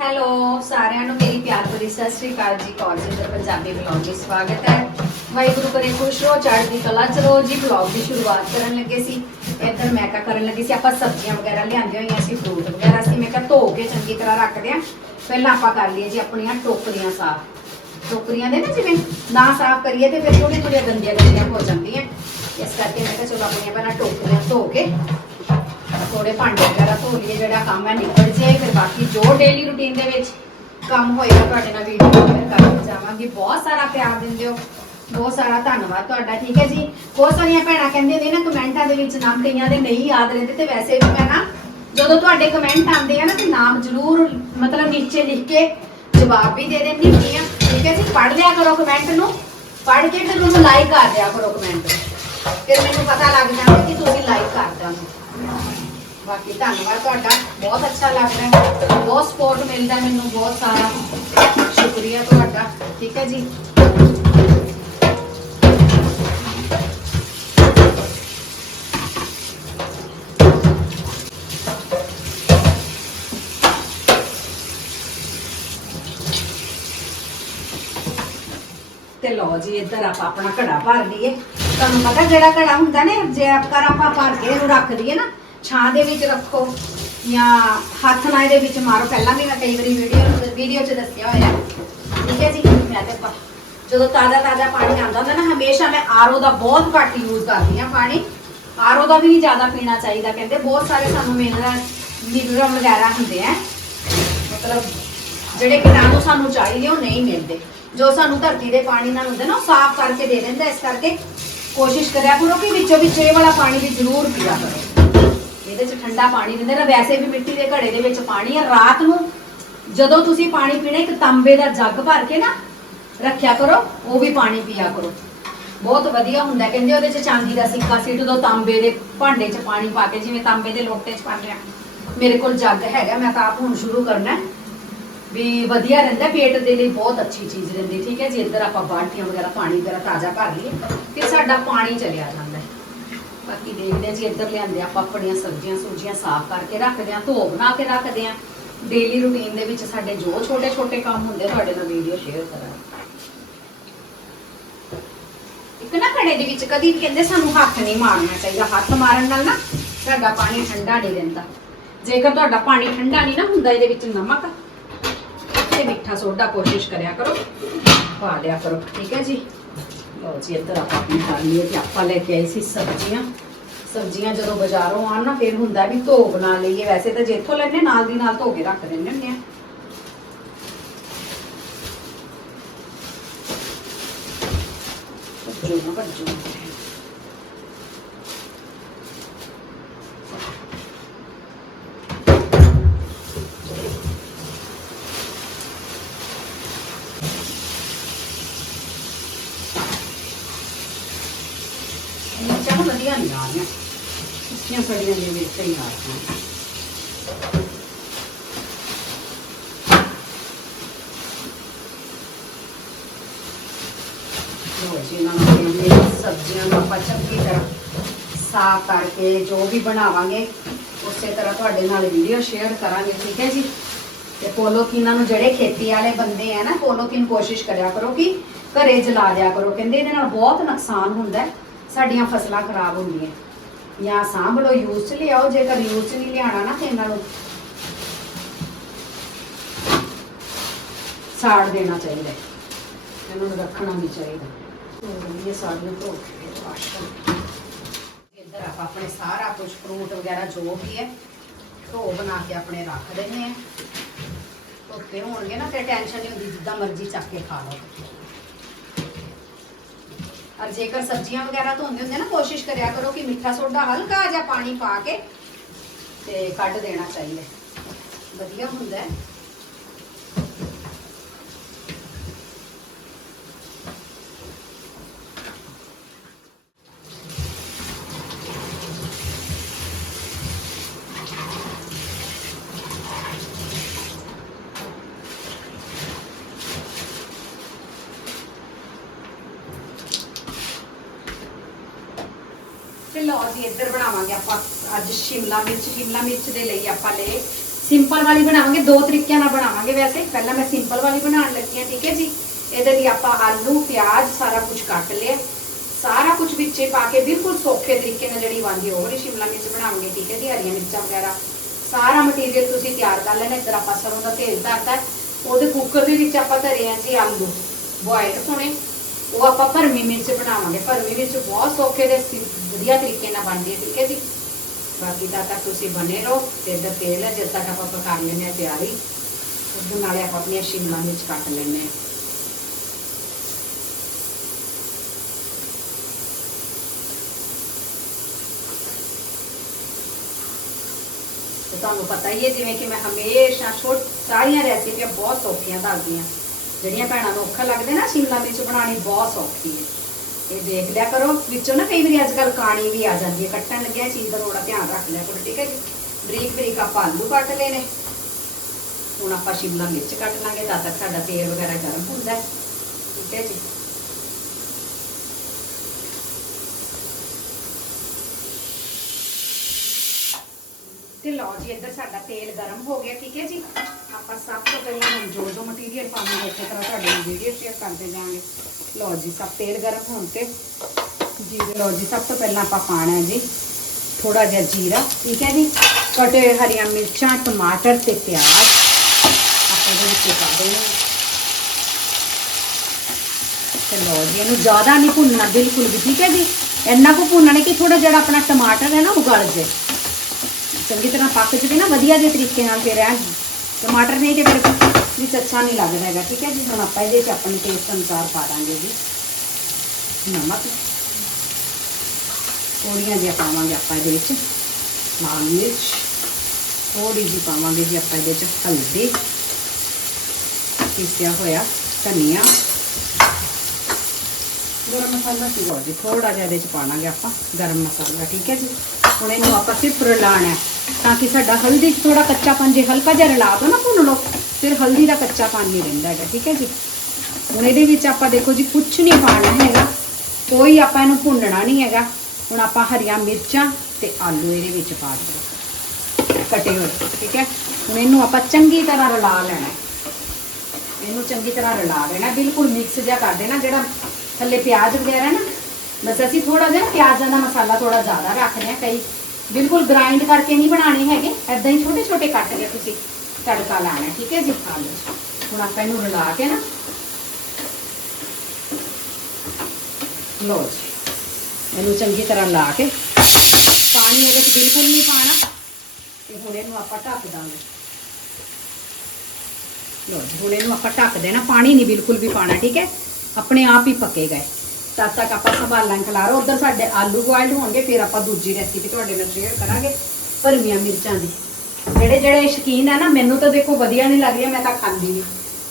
Hello ਸਾਰਿਆਂ ਨੂੰ ਮੇਰੀ ਪਿਆਰ ਭਰੀ ਸਤਿ ਸ੍ਰੀ ਅਕਾਲ ਜੀ। ਕਾਲਜ ਦੇ ਪੰਜਾਬੀ ਵਲੌਗ ਵਿੱਚ ਸਵਾਗਤ ਹੈ। ਵਾਹਿਗੁਰੂ ਕਰੇ ਖੁਸ਼ ਰਹੋ, ਚੜ੍ਹਦੀ ਕਲਾ ਚ ਰਹੋ। ਜੀ ਵਲੌਗ ਦੀ ਸ਼ੁਰੂਆਤ ਕਰਨ ਲੱਗੇ ਸੀ। ਇੱਧਰ ਮੈਂ ਕਾ ਕਰਨ ਲੱਗੀ ਸੀ, ਆਪਾਂ ਸਬਜ਼ੀਆਂ ਵਗੈਰਾ ਲਿਆਂਦੀਆਂ ਹੋਈਆਂ ਸੀ ਫਰੂਟ ਵਗੈਰਾ ਸੀ। ਮੈਂ ਕਿਹਾ ਧੋ ਕੇ ਚੰਗੀ ਤਰ੍ਹਾਂ ਰੱਖਦੇ ਆ ਪਹਿਲਾਂ ਆਪਾਂ ਕਰ ਲਈਏ ਜੀ ਆਪਣੀਆਂ ਟੋਕਰੀਆਂ ਸਾਫ਼। ਟੋਕਰੀਆਂ ਦੇ ਨਾ ਜਿਵੇਂ ਨਾ ਸਾਫ਼ ਕਰੀਏ ਤੇ ਫਿਰ ਥੋੜੀ ਥੋੜੀਆਂ ਗੰਦੀਆਂ ਗੰਦੀਆਂ ਹੋ ਜਾਂਦੀਆਂ। ਇਸ ਕਰਕੇ ਮੈਂ ਕਿਹਾ ਚਲੋ ਆਪਣੀਆਂ ਪਹਿਲਾਂ ਟੋਕਰੀਆਂ ਧੋ ਕੇ ਥੋੜੇ ਭਾਂਡੇ ਵਗੈਰਾ ਧੋ ਲਈਏ, ਜਿਹੜਾ ਕੰਮ ਹੈ ਨਿਕਲ ਜੇ ਫਿਰ ਬਾਕੀ ਜੋ ਡੇਲੀ ਰੁਟੀਨ ਦੇ ਵਿੱਚ ਕੰਮ ਹੋਏਗਾ ਤੁਹਾਡੇ ਨਾਲ ਵੀਡੀਓ ਸ਼ੇਅਰ ਕਰਕੇ ਜਾਵਾਂਗੀ। ਬਹੁਤ ਸਾਰਾ ਪਿਆਰ ਦਿੰਦੇ ਹੋ। ਬਹੁਤ ਸਾਰਾ ਧੰਨਵਾਦ ਤੁਹਾਡਾ, ਠੀਕ ਹੈ ਜੀ? ਬਹੁਤ ਸਾਰੀਆਂ ਭੈਣਾਂ ਕਹਿੰਦੇ ਨੇ ਨਾ, ਕਮੈਂਟਾਂ ਦੇ ਵਿੱਚ ਨਾਮ ਕਈਆਂ ਦੇ ਨਹੀਂ ਯਾਦ ਰਹਿੰਦੇ, ਤੇ ਵੈਸੇ ਵੀ ਮੈਂ ਨਾ ਜਦੋਂ ਤੁਹਾਡੇ ਕਮੈਂਟ ਆਉਂਦੇ ਆ ਨਾ, ਤੇ ਨਾਮ ਜ਼ਰੂਰ ਮਤਲਬ ਨੀਚੇ ਲਿਖ ਕੇ ਜਵਾਬ ਵੀ ਦੇ ਦਿੰਦੀ ਹੁੰਦੀ ਆ। ਠੀਕ ਹੈ ਜੀ? ਪੜ੍ਹ ਲਿਆ ਕਰੋ ਕਮੈਂਟ ਨੂੰ। ਪੜ੍ਹ ਕੇ ਫਿਰ ਉਹਨੂੰ ਲਾਈਕ ਕਰ ਦਿਆ ਕਰੋ ਕਮੈਂਟ ਫਿਰ ਮੈਨੂੰ ਪਤਾ ਲੱਗ ਜਾਂਦਾ ਕਿ ਤੁਸੀਂ ਲਾਈਕ ਕਰਦਾ ਹੋ ਬਾਕੀ ਧੰਨਵਾਦ ਤੁਹਾਡਾ। ਬਹੁਤ ਅੱਛਾ ਲੱਗ ਰਿਹਾ ਹੈ। ਬਹੁਤ ਸਪੋਰਟ ਮਿਲਦਾ ਮੈਨੂੰ, ਬਹੁਤ ਸਾਰਾ। ਸ਼ੁਕਰੀਆ ਤੁਹਾਡਾ। ਠੀਕ ਹੈ ਜੀ। ਤੇ ਲਓ ਜੀ, ਇੱਧਰ ਆਪਾਂ ਆਪਣਾ ਘੜਾ ਭਰ ਲਈਏ। ਤੁਹਾਨੂੰ ਪਤਾ ਜਿਹੜਾ ਘੜਾ ਹੁੰਦਾ ਨੇ, ਜੇ ਆਪਾਂ ਆਪਾਂ ਭਰ ਕੇ ਇਹਨੂੰ ਰੱਖ ਦਈਏ ਨਾ ਛਾਂ ਦੇ ਵਿੱਚ ਰੱਖੋ ਜਾਂ ਹੱਥ ਨਾਲ ਇਹਦੇ ਵਿੱਚ ਮਾਰੋ। ਪਹਿਲਾਂ ਵੀ ਮੈਂ ਕਈ ਵਾਰੀ ਵੀਡੀਓ ਵੀਡੀਓ 'ਚ ਦੱਸਿਆ ਹੋਇਆ। ਠੀਕ ਹੈ ਜੀ? ਮੈਂ ਤੇ ਜਦੋਂ ਤਾਜ਼ਾ ਤਾਜ਼ਾ ਪਾਣੀ ਆਉਂਦਾ ਹੁੰਦਾ ਨਾ, ਹਮੇਸ਼ਾ ਮੈਂ ਆਰਓ ਦਾ ਬਹੁਤ ਘੱਟ ਯੂਜ਼ ਕਰਦੀ ਆ ਪਾਣੀ। ਆਰਓ ਦਾ ਵੀ ਨਹੀਂ ਜ਼ਿਆਦਾ ਪੀਣਾ ਚਾਹੀਦਾ ਕਹਿੰਦੇ। ਬਹੁਤ ਸਾਰੇ ਸਾਨੂੰ ਮਿਨਰਲ ਮਿਨਰਲ ਵਗੈਰਾ ਹੁੰਦੇ ਆ। ਮਤਲਬ ਜਿਹੜੇ ਕੀਟਾਣੂ ਸਾਨੂੰ ਚਾਹੀਦੇ, ਉਹ ਨਹੀਂ ਮਿਲਦੇ। ਜੋ ਸਾਨੂੰ ਧਰਤੀ ਦੇ ਪਾਣੀ ਨਾਲ ਹੁੰਦੇ ਨਾ, ਉਹ ਸਾਫ਼ ਕਰਕੇ ਦੇ ਦਿੰਦਾ। ਇਸ ਕਰਕੇ ਕੋਸ਼ਿਸ਼ ਕਰਿਆ ਕਰੋ ਕਿ ਵਿੱਚੋਂ ਵਿੱਚ ਇਹ ਵਾਲਾ ਪਾਣੀ ਵੀ ਜ਼ਰੂਰ ਪੀਆ ਕਰੋ। ਇਹਦੇ 'ਚ ਠੰਡਾ ਪਾਣੀ ਦਿੰਦੇ ਨਾ। ਵੈਸੇ ਵੀ ਮਿੱਟੀ ਦੇ ਘੜੇ ਦੇ ਵਿੱਚ ਪਾਣੀ ਹੈ ਰਾਤ ਨੂੰ ਜਦੋਂ ਤੁਸੀਂ ਪਾਣੀ ਪੀਣਾ, ਇੱਕ ਤਾਂਬੇ ਦਾ ਜੱਗ ਭਰ ਕੇ ਨਾ ਰੱਖਿਆ ਕਰੋ, ਉਹ ਵੀ ਪਾਣੀ ਪੀਆ ਕਰੋ। ਬਹੁਤ ਵਧੀਆ ਹੁੰਦਾ। ਕਹਿੰਦੇ ਉਹਦੇ 'ਚ ਚਾਂਦੀ ਦਾ ਸਿੱਕਾ ਸਿੱਟ ਦੋ ਤਾਂਬੇ ਦੇ ਭਾਂਡੇ 'ਚ ਪਾਣੀ ਪਾ ਕੇ, ਜਿਵੇਂ ਤਾਂਬੇ ਦੇ ਲੋਟੇ 'ਚ ਪਾਉਂਦੇ ਆ ਮੇਰੇ ਕੋਲ ਜੱਗ ਹੈਗਾ, ਮੈਂ ਤਾਂ ਆਪ ਹੁਣ ਸ਼ੁਰੂ ਕਰਨਾ ਵੀ ਵਧੀਆ ਰਹਿੰਦਾ, ਪੇਟ ਦੇ ਲਈ ਬਹੁਤ ਅੱਛੀ ਚੀਜ਼ ਰਹਿੰਦੀ, ਠੀਕ ਹੈ ਜੀ? ਇੱਧਰ ਆਪਾਂ ਬਾਲਟੀਆਂ ਵਗੈਰਾ ਪਾਣੀ ਵਗੈਰਾ ਤਾਜ਼ਾ ਭਰ ਲਈਏ, ਫਿਰ ਸਾਡਾ ਪਾਣੀ ਚਲਿਆ ਜਾਂਦਾ ਬਾਕੀ ਦੇਖਦੇ ਹਾਂ ਜੀ, ਇੱਧਰ ਲਿਆਂਦੇ ਆਪਾਂ ਆਪਣੀਆਂ ਸਬਜ਼ੀਆਂ ਸੂਜੀਆਂ ਸਾਫ਼ ਕਰਕੇ ਰੱਖਦੇ ਹਾਂ, ਧੋ ਬਣਾ ਕੇ ਰੱਖਦੇ ਹਾਂ। ਡੇਲੀ ਰੁਟੀਨ ਦੇ ਵਿੱਚ ਸਾਡੇ ਜੋ ਛੋਟੇ ਛੋਟੇ ਕੰਮ ਹੁੰਦੇ ਤੁਹਾਡੇ ਨਾਲ ਵੀਡੀਓ ਸ਼ੇਅਰ ਕਰਾਂਗੇ। ਇੱਕ ਨਾ ਘੜੇ ਦੇ ਵਿੱਚ ਕਦੀ ਕਹਿੰਦੇ ਸਾਨੂੰ ਹੱਥ ਨਹੀਂ ਮਾਰਨਾ ਚਾਹੀਦਾ, ਹੱਥ ਮਾਰਨ ਨਾਲ ਨਾ ਸਾਡਾ ਪਾਣੀ ਠੰਡਾ ਨਹੀਂ ਰਹਿੰਦਾ। ਜੇਕਰ ਤੁਹਾਡਾ ਪਾਣੀ ਠੰਡਾ ਨਹੀਂ ਨਾ ਹੁੰਦਾ, ਇਹਦੇ ਵਿੱਚ ਨਮਕ ਤੇ ਮਿੱਠਾ ਸੋਡਾ ਕੋਸ਼ਿਸ਼ ਕਰਿਆ ਕਰੋ, ਪਾ ਲਿਆ ਕਰੋ, ਠੀਕ ਹੈ ਜੀ? ਲਓ ਜੀ, ਇੱਧਰ ਆਪਾਂ ਆਪਣੀ ਕਰ ਲਈਏ ਤੇ ਆਪਾਂ ਲੈ ਕੇ ਆਏ ਸੀ ਸਬਜ਼ੀਆਂ। ਸਬਜ਼ੀਆਂ ਜਦੋਂ ਬਾਜ਼ਾਰੋਂ ਆਉਣ ਨਾ, ਫਿਰ ਹੁੰਦਾ ਵੀ ਧੋ ਬਣਾ ਲਈਏ। ਵੈਸੇ ਤਾਂ ਜਿੱਥੋਂ ਲੈਣੇ ਨਾਲ ਦੀ ਨਾਲ ਧੋ ਕੇ ਰੱਖ ਦਿੰਦੇ ਹੁੰਦੇ ਆ। ਭੱਜੋ ਨਾ ਭੱਜੋ ਮਿਰਚਾਂ ਨਾ ਵਧੀਆ ਸੁੱਕੀਆਂ ਸੜੀਆਂ ਦੇ ਵਿੱਚ ਹੀ ਆ ਰਹੀਆਂ ਨੂੰ ਆਪਣੀਆਂ ਸਬਜ਼ੀਆਂ ਨੂੰ ਆਪਾਂ ਚੰਗੀ ਤਰ੍ਹਾਂ ਸਾਫ਼ ਕਰਕੇ ਜੋ ਵੀ ਬਣਾਵਾਂਗੇ, ਉਸੇ ਤਰ੍ਹਾਂ ਤੁਹਾਡੇ ਨਾਲ ਵੀਡੀਓ ਸ਼ੇਅਰ ਕਰਾਂਗੇ, ਠੀਕ ਹੈ ਜੀ? ਤੇ ਪੋਲੋਥੀਨਾਂ ਨੂੰ ਜਿਹੜੇ ਖੇਤੀ ਵਾਲੇ ਬੰਦੇ ਆ ਨਾ, ਪੋਲੋਥੀਨ ਕੋਸ਼ਿਸ਼ ਕਰਿਆ ਕਰੋ ਕਿ ਘਰੇ ਜਲਾ ਦਿਆ ਕਰੋ। ਕਹਿੰਦੇ ਇਹਦੇ ਨਾਲ ਬਹੁਤ ਨੁਕਸਾਨ ਹੁੰਦਾ ਸਾਡੀਆਂ ਫਸਲਾਂ ਖਰਾਬ ਹੁੰਦੀਆਂ। ਜਾਂ ਸਾਂਭ ਲਓ ਯੂਜ਼ ਚ ਲਿਆਓ, ਜੇਕਰ ਯੂਜ਼ ਚ ਨਹੀਂ ਲਿਆਣਾ ਨਾ ਤੇ ਇਹਨਾਂ ਨੂੰ ਸਾੜ ਦੇਣਾ ਚਾਹੀਦਾ ਇਹਨਾਂ ਨੂੰ ਰੱਖਣਾ ਨਹੀਂ ਚਾਹੀਦਾ ਧੋ ਇਹ ਸਾੜੀਆਂ ਧੋ ਕੇ ਵਾਸ਼ ਕਰ ਇੱਧਰ ਆਪਾਂ ਆਪਣੇ ਸਾਰਾ ਕੁਝ ਫਰੂਟ ਵਗੈਰਾ ਜੋ ਵੀ ਹੈ, ਧੋ ਬਣਾ ਕੇ ਆਪਣੇ ਰੱਖ ਦਿੰਦੇ ਆ ਧੋਤੇ ਹੋਣਗੇ ਨਾ, ਫਿਰ ਟੈਨਸ਼ਨ ਨਹੀਂ ਹੁੰਦੀ, ਜਿੱਦਾਂ ਮਰਜ਼ੀ ਚੱਕ ਕੇ ਖਾ ਲਓ। ਔਰ ਜੇਕਰ ਸਬਜ਼ੀਆਂ ਵਗੈਰਾ ਧੋਂਦੇ ਹੁੰਦੇ ਨਾ, ਕੋਸ਼ਿਸ਼ ਕਰਿਆ ਕਰੋ ਕਿ ਮਿੱਠਾ ਸੋਡਾ ਹਲਕਾ ਜਿਹਾ ਪਾਣੀ ਪਾ ਕੇ ਤੇ ਕੱਢ ਦੇਣਾ ਚਾਹੀਦਾ। ਵਧੀਆ ਹੁੰਦਾ ਹੈ। ਤੇ ਇੱਧਰ ਬਣਾਵਾਂਗੇ ਆਪਾਂ। ਅੱਜ ਸ਼ਿਮਲਾ ਮਿਰਚ ਸ਼ਿਮਲਾ ਮਿਰਚ ਦੇ ਲਈ ਆਪਾਂ ਲਏ। ਸਿੰਪਲ ਵਾਲੀ ਬਣਾਵਾਂਗੇ, ਦੋ ਤਰੀਕਿਆਂ ਨਾਲ ਬਣਾਵਾਂਗੇ ਵੈਸੇ। ਪਹਿਲਾਂ ਮੈਂ ਸਿੰਪਲ ਵਾਲੀ ਬਣਾਉਣ ਲੱਗੀ ਹਾਂ, ਠੀਕ ਹੈ ਜੀ। ਇਹਦੇ ਲਈ ਆਪਾਂ ਆਲੂ, ਪਿਆਜ਼, ਸਾਰਾ ਕੁਝ ਕੱਟ ਲਿਆ। ਸਾਰਾ ਕੁਝ ਵਿੱਚੇ ਪਾ ਕੇ ਬਿਲਕੁਲ ਸੌਖੇ ਤਰੀਕੇ ਨਾਲ ਜਿਹੜੀ ਬਣਦੀ ਉਹ ਵਾਲੀ ਸ਼ਿਮਲਾ ਮਿਰਚ ਬਣਾਵਾਂਗੇ, ਠੀਕ ਹੈ ਜੀ, ਹਰੀਆਂ ਮਿਰਚਾਂ ਵਗੈਰਾ। ਸਾਰਾ ਮਟੀਰੀਅਲ ਤੁਸੀਂ ਤਿਆਰ ਕਰ ਲੈਣਾ, ਇੱਧਰ ਆਪਾਂ ਸਰੋਂ ਦਾ ਤੇਲ ਧਰਤਾ ਉਹਦੇ ਕੁੱਕਰ ਦੇ ਵਿੱਚ ਆਪਾਂ ਧਰੇ ਆ ਜੀ ਆਲੂ। ਬੋਇਲ ਹੋਣੇ। ਉਹ ਆਪਾਂ ਭਰਮੀ ਮਿਰਚ ਬਣਾਵਾਂਗੇ। ਭਰਮੀ ਮਿਰਚ ਬਹੁਤ ਸੌਖੇ ਦੇ ਸੀ- ਵਧੀਆ ਤਰੀਕੇ ਨਾਲ ਬਣਦੀ ਹੈ, ਠੀਕ ਹੈ ਜੀ? ਬਾਕੀ ਤਦ ਤੱਕ ਤੁਸੀਂ ਬਨੇ ਰਹੋ ਤੇ ਇੱਧਰ ਤੇਲ ਹੈ, ਜਦ ਤੱਕ ਆਪਾਂ ਪਕਾ ਲੈਂਦੇ ਹਾਂ ਤਿਆਰੀ ਉਦੋਂ ਨਾਲੇ ਆਪਾਂ ਆਪਣੀਆਂ ਸ਼ਿਮਲਾ ਮਿਰਚ ਕੱਟ ਲੈਂਦੇ ਹਾਂ। ਤੇ ਤੁਹਾਨੂੰ ਪਤਾ ਹੀ ਹੈ, ਜਿਵੇਂ ਕਿ ਮੈਂ ਹਮੇਸ਼ਾ ਛੋਟ, ਸਾਰੀਆਂ ਰੈਸਿਪੀਆਂ ਬਹੁਤ ਸੌਖੀਆਂ ਦੱਸਦੀ ਹਾਂ। ਜਿਹੜੀਆਂ ਭੈਣਾਂ ਨੂੰ ਔਖਾ ਲੱਗਦਾ ਨਾ, ਸ਼ਿਮਲਾ ਮਿਰਚ ਬਣਾਉਣੀ ਬਹੁਤ ਸੌਖੀ ਹੈ। ਇਹ ਦੇਖ ਲਿਆ ਕਰੋ, ਵਿੱਚੋਂ ਨਾ ਕਈ ਵਾਰੀ ਅੱਜ ਕੱਲ ਕਾਣੀ ਵੀ ਆ ਜਾਂਦੀ ਹੈ, ਕੱਟਣ ਲੱਗਿਆ ਚੀਜ਼ ਦਾ ਥੋੜਾ ਧਿਆਨ ਰੱਖ ਲਿਆ ਕਰੋ, ਠੀਕ ਹੈ ਜੀ? ਬਰੀਕ ਬਰੀਕ ਆਪਾਂ ਆਲੂ ਕੱਟ ਲਏ ਨੇ। ਹੁਣ ਆਪਾਂ ਸ਼ਿਮਲਾ ਮਿਰਚ ਕੱਟ ਲਾਂਗੇ ਤਦ ਤੱਕ ਸਾਡਾ ਤੇਲ ਵਗੈਰਾ ਗਰਮ ਹੁੰਦਾ ਠੀਕ ਹੈ ਜੀ? ਤੇ ਲਓ ਜੀ, ਇੱਧਰ ਸਾਡਾ ਤੇਲ ਗਰਮ ਹੋ ਗਿਆ, ਠੀਕ ਹੈ ਜੀ? ਆਪਾਂ ਸਭ ਤੋਂ ਪਹਿਲਾਂ ਹੁਣ ਜੋ ਜੋ ਮਟੀਰੀਅਲ ਪਾਵਾਂਗੇ, ਉਸੇ ਤਰ੍ਹਾਂ ਤੁਹਾਡੇ ਵੀਡੀਓ ਸ਼ੇਅਰ ਕਰਦੇ ਜਾਵਾਂਗੇ। ਲਓ ਜੀ, ਸਭ ਤੇਲ ਗਰਮ ਹੋਣ ਤੇ ਜੀ, ਲਓ ਜੀ, ਸਭ ਤੋਂ ਪਹਿਲਾਂ ਆਪਾਂ ਪਾਣਾ ਜੀ ਥੋੜਾ ਜਿਹਾ ਜੀਰਾ, ਠੀਕ ਹੈ ਜੀ? ਕਟੇ ਹੋਏ ਹਰੀਆਂ ਮਿਰਚਾਂ, ਟਮਾਟਰ ਤੇ ਪਿਆਜ਼, ਆਪਾਂ ਇਹਦੇ ਵਿੱਚ ਪਾ ਦੇਣੇ। ਤੇ ਲਓ ਜੀ, ਇਹਨੂੰ ਜ਼ਿਆਦਾ ਨਹੀਂ ਭੁੰਨਣਾ, ਬਿਲਕੁਲ ਵੀ, ਠੀਕ ਹੈ ਜੀ? ਇੰਨਾ ਕੁ ਭੁੰਨਣਾ ਕਿ ਥੋੜਾ ਜਿਹੜਾ ਆਪਣਾ ਟਮਾਟਰ ਹੈ ਨਾ ਉਹ ਗਲ ਜੇ ਚੰਗੀ ਤਰ੍ਹਾਂ ਪੱਕ ਜਵੇ ਨਾ, ਵਧੀਆ ਜਿਹੇ ਤਰੀਕੇ ਨਾਲ ਫਿਰ ਐ ਟਮਾਟਰ ਨਹੀਂ ਤੇ ਫਿਰ ਵਿੱਚ ਅੱਛਾ ਨਹੀਂ ਲੱਗਦਾ ਹੈਗਾ, ਠੀਕ ਹੈ ਜੀ? ਹੁਣ ਆਪਾਂ ਇਹਦੇ 'ਚ ਆਪਣੇ ਟੇਸਟ ਅਨੁਸਾਰ ਪਾ ਦਾਂਗੇ ਜੀ। ਨਮਕ। ਥੋੜੀਆਂ ਜਿਹਾ ਪਾਵਾਂਗੇ ਆਪਾਂ ਇਹਦੇ ਵਿੱਚ। ਲਾਲ ਮਿਰਚ। ਥੋੜੀ ਜਿਹੀ ਪਾਵਾਂਗੇ ਜੀ ਆਪਾਂ ਇਹਦੇ 'ਚ ਹਲਦੀ। ਪੀਸਿਆ ਹੋਇਆ ਧਨੀਆ। ਗਰਮ ਮਸਾਲਾ ਸੀਗਾ ਜੀ ਥੋੜਾ ਜਿਹਾ ਇਹਦੇ ਚ ਪਾਣਾਗੇ ਆਪਾਂ ਗਰਮ ਮਸਾਲਾ, ਠੀਕ ਹੈ ਜੀ? ਹੁਣ ਇਹਨੂੰ ਆਪਾਂ ਸਿਰਫ ਰਲਾਣਾ ਹੈ। ਤਾਂ ਕਿ ਸਾਡਾ ਹਲਦੀ 'ਚ ਥੋੜਾ ਕੱਚਾਪਨ ਜੇ ਹਲਕਾ ਜਿਹਾ ਰਲਾ ਦੋ ਨਾ ਭੁੰਨ ਲਓ, ਫਿਰ ਹਲਦੀ ਦਾ ਕੱਚਾਪਨ ਨਹੀਂ ਰਹਿੰਦਾ ਹੈਗਾ, ਠੀਕ ਹੈ ਜੀ? ਹੁਣ ਇਹਦੇ ਵਿੱਚ ਆਪਾਂ ਦੇਖੋ ਜੀ ਕੁਝ ਨਹੀਂ ਪਾਣਾ ਹੈਗਾ, ਕੋਈ ਆਪਾਂ ਇਹਨੂੰ ਭੁੰਨਣਾ ਨਹੀਂ ਹੈਗਾ। ਹੁਣ ਆਪਾਂ ਹਰੀਆਂ ਮਿਰਚਾਂ ਤੇ ਆਲੂ ਇਹਦੇ ਵਿੱਚ ਪਾ ਦਿਓ, ਕਟੇ ਹੋਏ, ਠੀਕ ਹੈ? ਹੁਣ ਇਹਨੂੰ ਆਪਾਂ ਚੰਗੀ ਤਰ੍ਹਾਂ ਰਲਾ ਲੈਣਾ ਇਹਨੂੰ ਚੰਗੀ ਤਰ੍ਹਾਂ ਰਲਾ ਦੇਣਾ ਬਿਲਕੁਲ ਮਿਕਸ ਜਿਹਾ ਕਰ ਦੇਣਾ, ਜਿਹੜਾ ਥੱਲੇ ਪਿਆਜ਼ ਵਗੈਰਾ ਨਾ, ਬਸ ਅਸੀਂ ਥੋੜਾ ਜਿਹਾ ਪਿਆਜ਼ਾਂ ਦਾ ਮਸਾਲਾ ਥੋੜਾ ਜ਼ਿਆਦਾ ਰੱਖਦੇ ਹਾਂ, ਕਈ ਬਿਲਕੁਲ ਗ੍ਰਾਈਂਡ ਕਰਕੇ ਨਹੀਂ ਬਣਾਣੇ ਹੈਗੇ। ਐਦਾਂ ਹੀ ਛੋਟੇ ਛੋਟੇ ਕੱਟ ਕੇ ਤੁਸੀਂ ਤੜਕਾ ਲਾਣਾ, ਠੀਕ ਹੈ ਜੀ? ਖਾ ਲਓ ਹੁਣ ਆਪਾਂ ਇਹਨੂੰ ਰਲਾ ਕੇ ਨਾ ਲਓ ਜੀ। ਇਹਨੂੰ ਚੰਗੀ ਤਰ੍ਹਾਂ ਲਾ ਕੇ ਪਾਣੀ ਇਹਦੇ ਵਿੱਚ ਬਿਲਕੁਲ ਨਹੀਂ ਪਾਣਾ ਤੇ ਹੁਣ ਇਹਨੂੰ ਆਪਾਂ ਢੱਕ ਦਾਂਗੇ। ਲੋ ਜੀ, ਹੁਣ ਇਹਨੂੰ ਆਪਾਂ ਢੱਕ ਦੇਣਾ। ਪਾਣੀ ਨਹੀਂ ਬਿਲਕੁਲ ਵੀ ਪਾਣਾ ਠੀਕ ਹੈ? ਆਪਣੇ ਆਪ ਹੀ ਪੱਕੇਗਾ ਇਹ ਤਦ ਤੱਕ ਆਪਾਂ ਸੰਭਾਲਾਂ ਖਲਾਰੋ, ਉਧਰ ਸਾਡੇ ਆਲੂ ਬੋਇਲਡ ਹੋਣਗੇ, ਫਿਰ ਆਪਾਂ ਦੂਜੀ ਰੈਸਿਪੀ ਤੁਹਾਡੇ ਨਾਲ ਸ਼ੇਅਰ ਕਰਾਂਗੇ ਭਰਮੀਆਂ ਮਿਰਚਾਂ ਦੀ। ਜਿਹੜੇ ਜਿਹੜੇ ਸ਼ੌਕੀਨ ਆ ਨਾ, ਮੈਨੂੰ ਤਾਂ ਦੇਖੋ ਵਧੀਆ ਨਹੀਂ ਲੱਗ ਮੈਂ ਤਾਂ ਖਾਂਦੀ ਨਹੀਂ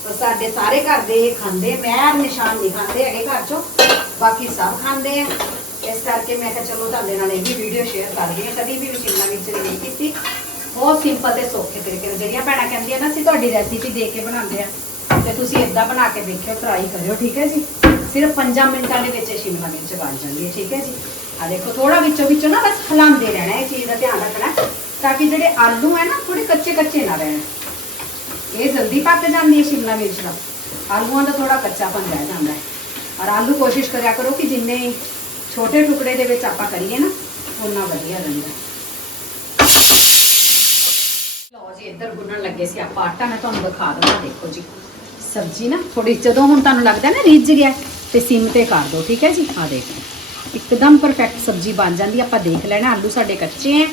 ਪਰ ਸਾਡੇ ਸਾਰੇ ਘਰ ਦੇ ਇਹ ਖਾਂਦੇ ਮੈਂ ਨਿਸ਼ਾਨ ਨਹੀਂ ਖਾਂਦੇ ਹੈਗੇ ਘਰ ਚੋਂ, ਬਾਕੀ ਸਭ ਖਾਂਦੇ ਆ। ਇਸ ਕਰਕੇ ਮੈਂ ਕਿਹਾ ਚਲੋ ਤੁਹਾਡੇ ਨਾਲ ਇਹ ਵੀ ਵੀਡੀਓ ਸ਼ੇਅਰ ਕਰ ਰਹੀ ਹਾਂ, ਕਦੀ ਵੀ ਸ਼ਿਮਲਾ ਮਿਰਚ ਨਹੀਂ ਕੀਤੀ। ਬਹੁਤ ਸਿੰਪਲ ਤੇ ਸੌਖੇ ਤਰੀਕੇ ਨਾਲ, ਜਿਹੜੀਆਂ ਭੈਣਾਂ ਕਹਿੰਦੀਆਂ ਨਾ, ਅਸੀਂ ਤੁਹਾਡੀ ਰੈਸਿਪੀ ਦੇ ਕੇ ਬਣਾਉਂਦੇ ਆ, ਤੇ ਤੁਸੀਂ ਇਦਾਂ ਬਣਾ ਕੇ ਦੇਖਿਓ ਟਰਾਈ ਕਰਿਓ, ਠੀਕ ਹੈ ਜੀ? ਸਿਰਫ 5 ਮਿੰਟਾਂ ਦੇ ਵਿੱਚ ਇਹ ਸ਼ਿਮਲਾ ਮਿਰਚ ਬਣ ਜਾਂਦੀ ਹੈ, ਠੀਕ ਹੈ ਜੀ। ਆ ਦੇਖੋ ਥੋੜਾ ਵਿੱਚੋਂ ਵਿੱਚੋਂ ਨਾ ਬਸ ਹਲਾਉਂਦੇ ਰਹਿਣਾ, ਇਹ ਚੀਜ਼ ਦਾ ਧਿਆਨ ਰੱਖਣਾ, ਤਾਂ ਕਿ ਜਿਹੜੇ ਆਲੂ ਹੈ ਨਾ ਥੋੜੇ ਕੱਚੇ ਕੱਚੇ ਨਾ ਰਹਿਣ। ਇਹ ਜਲਦੀ ਪੱਕ ਜਾਂਦੀ ਹੈ ਸ਼ਿਮਲਾ ਮਿਰਚ ਦਾ। ਆਲੂਆਂ ਦਾ ਥੋੜਾ ਕੱਚਾਪਨ ਰਹਿ ਜਾਂਦਾ ਹੈ। ਔਰ ਆਲੂ ਕੋਸ਼ਿਸ਼ ਕਰਿਆ ਕਰੋ ਕਿ ਜਿੰਨੇ ਛੋਟੇ ਟੁਕੜੇ ਦੇ ਵਿੱਚ ਆਪਾਂ ਕਰੀਏ ਨਾ ਉਨਾ ਵਧੀਆ ਰਹਿੰਦਾ। ਲਓ ਜੀ, ਇੱਧਰ ਗੁੰਨਣ ਲੱਗੇ ਸੀ ਆਪਾਂ ਆਟਾ, ਮੈਂ ਤੁਹਾਨੂੰ ਦਿਖਾ ਦਵਾਂ ਦੇਖੋ ਜੀ। ਸਬਜ਼ੀ ਨਾ ਥੋੜੀ ਜਦੋਂ ਹੁਣ ਤੁਹਾਨੂੰ ਲੱਗਦਾ ਨਾ ਰਿੱਝ ਗਿਆ ਤੇ ਸਿਮ ਤੇ ਕਰ ਦਿਓ ਠੀਕ ਹੈ ਜੀ? ਆ ਦੇਖੋ। ਇੱਕਦਮ ਪਰਫੈਕਟ ਸਬਜ਼ੀ ਬਣ ਜਾਂਦੀ, ਆਪਾਂ ਦੇਖ ਲੈਣਾ, ਆਲੂ ਸਾਡੇ ਕੱਚੇ ਐ।